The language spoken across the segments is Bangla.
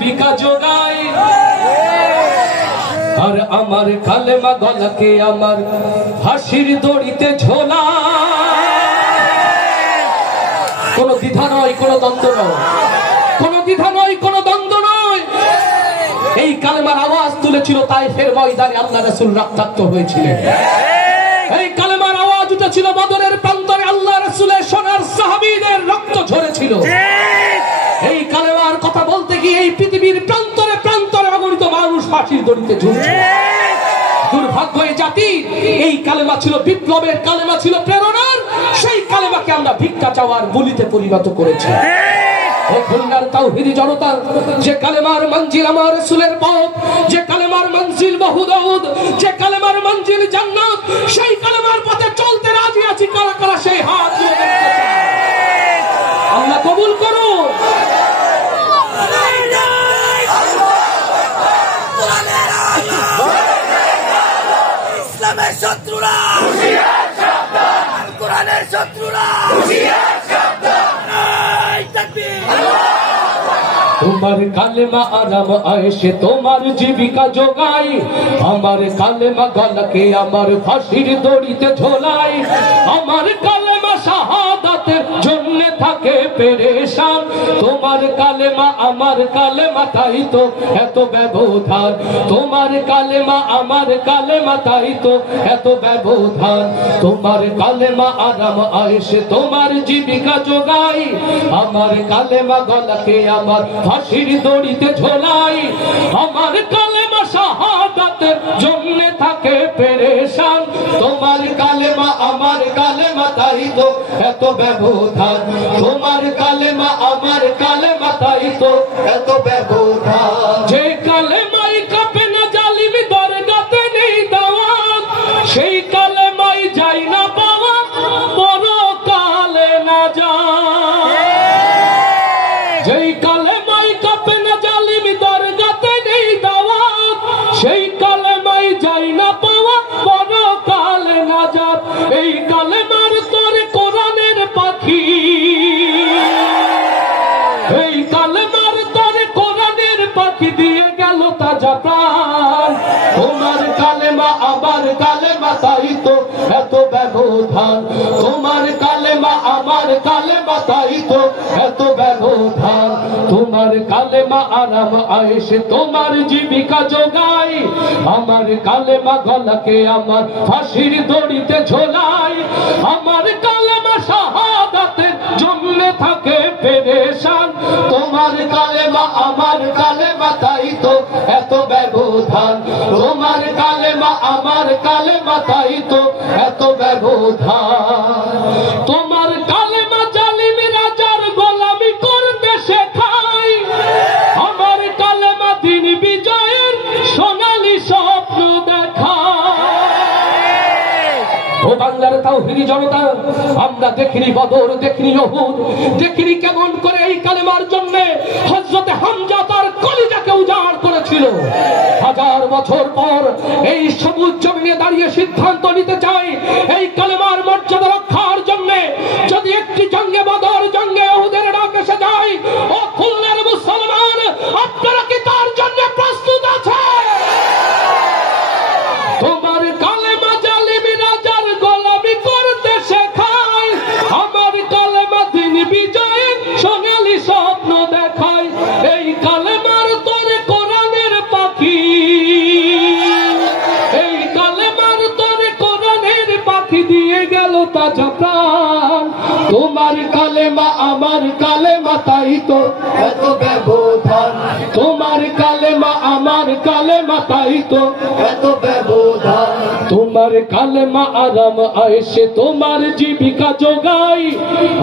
বিকা জোগাই আর আমার কালেমা গলাকে আমার হাসির দড়িতে ঝোলা। কোনো দ্বিধা নয়, কোনো দ্বন্দ্ব নয়, কোনো দ্বিধা নয়, কোনো দ্বন্দ্ব নয়। এই কালেমার আওয়াজ তুলেছিল তায়েফের ময়দানে, আল্লাহ রাসূল রক্তাক্ত হয়েছিলেন। এই কালেমার আওয়াজ উঠেছিল বদরের প্রান্তরে, আল্লাহ রাসূলের সোনার সাহাবীদের রক্ত ঝরেছিল। এই কালেমার কথা বলতে গিয়ে এই পৃথিবীর প্রান্তরে প্রান্তরে অগণিত মানুষ ফাঁসির দড়িতে ঝুলছে। দুর্ভাগ্য এই জাতি, এই কালেমা ছিল বিপ্লবের, কালেমা ছিল প্রেরণার, সেই কালেমাকে আমরা ভিক্ষা চাওয়ার বলিতে পরিণত করেছি। ও খুলনার তাওহীদি জনতা, যে কালেমার মঞ্জিল আমার রাসূলের পথ, যে কালেমার মঞ্জিল বহুদৌদ, যে কালেমার মঞ্জিল জান্নাত, সেই কালেমার পথে চলতে রাজি আছি। কারা কারা সেই হাত তুলে দেখতে চায়? আল্লাহ কবুল করুন। ইসলামের শত্রুরা কোরআনের শত্রুরা তোমার কালেমা আরাম আয়েশে তোমার জীবিকা জোগাই, আমার কালেমা গলাকে আমার ফাঁসির দড়িতে ঝোলাই। আমার কালেমা শাহাদাতের জন্য থাকে পেরেশান, তোমার কালেমা আমার কালেমা তাই তো এত ব্যবধান। তোমার কালেমা আমার কালেমা তাই তো এত ব্যবধান। তোমার কালেমা আরাম আয়েশে তোমার জীবিকা জোগাই, আমার কালেমা গলাকে আমার ফাঁসির দড়িতে ঝোলাই। আমার কালেমা শাহাদাতের জন্য থাকে পেরেশান, তোমার কালেমা আমার কালেমা তাই তো এত ব্যবধান। তোমার কালেমা আমার কালেমা তাই তো এত ব্যবধান। যে কালেমাই কাঁপে না জালিম দরগাতে নেই দাওয়াত, সেই কালেমাই যাই না পাওয়া পরকালে না যায়। যেই কালেমাই কাঁপে না জালিম দরগাতে নেই দাওয়াত, সেই কালেমাই যাই না পাওয়া পরকালে না যায়। এই কালেমার তোরে কোরআনের পাখি, এই কালেমার তোরে কোরআনের পাখি দিয়ে গেল তাজা প্রাণ। তোমার কালেমা আমার কালেমা তাই তো এত ব্যবধান। তোমার কালেমা আমার কালেমা তাই তো এত ব্যবধান। তোমার কালেমা আরাম আয়েশে তোমার জীবিকা জোগাই, আমার কালেমা গলাকে আমার ফাঁসির দড়িতে ঝোলাই। আমার কালেমা শাহাদাতের জন্য থাকে পেরেশান, তোমার কালেমা আমার কালেমা তাই তো এত ব্যবধান। তোমার কালেমা আমার কালেমা তাই তো এত ব্যবধান। তোমার কালেমা জালিম রাজার গোলামি করতে শেখায়, আমার কালেমা দিন বিজয়ের সোনালী স্বপ্ন দেখায়। ও বাংলার তাওহীদি জনতা, আমরা দেখিনি বদর, দেখিনি উহুদ, দেখিনি কেমন করে এই কালেমার জন্য হযরতে হামজা তার কলিজাকে উজাড় করেছিল। হাজার বছর পর এই সবুজ জমিনে দাঁড়িয়ে সিদ্ধান্ত নিতে চাই, এই কালেমার মর্যাদা রক্ষার জন্য যদি একটি জঙ্গে বদর, জঙ্গে উহুদের ডাক এসে যায়, ও খুলনার মুসলমান, আপনারা কি তার জন্য প্রস্তুত আছে? তোমার কালেমা জালিম রাজার গোলামি করতে শেখায়, আমার কালেমা দিন বিজয়ের সোনালী স্বপ্ন দেখায়। এই কালেমার তোরে কোরআনের পাখি, এই কালেমার তোরে কোরআনের পাখি দিয়ে গেল তাজা প্রাণ। তোমার কালেমা আমার কালেমা তাই তো এত ব্যবধান। তোমার কালেমা আমার কালেমা তাই তো এত ব্যবধান। তোমার কালেমা আরাম আয়েশে তোমার জীবিকা জোগাই,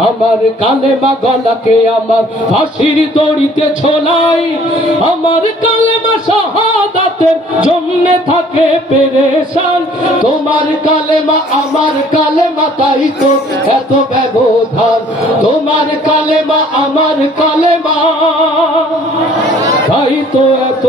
আমার কালেমা গলাকে আমার ফাঁসির দড়িতে ঝোলাই। আমার কালেমা শাহাদাতের জন্য থাকে পেরেশান, তোমার কালেমা আমার কালেমা তাই তো এত ব্যবধান। তোমার কালেমা আমার কালেমা তাই তো এত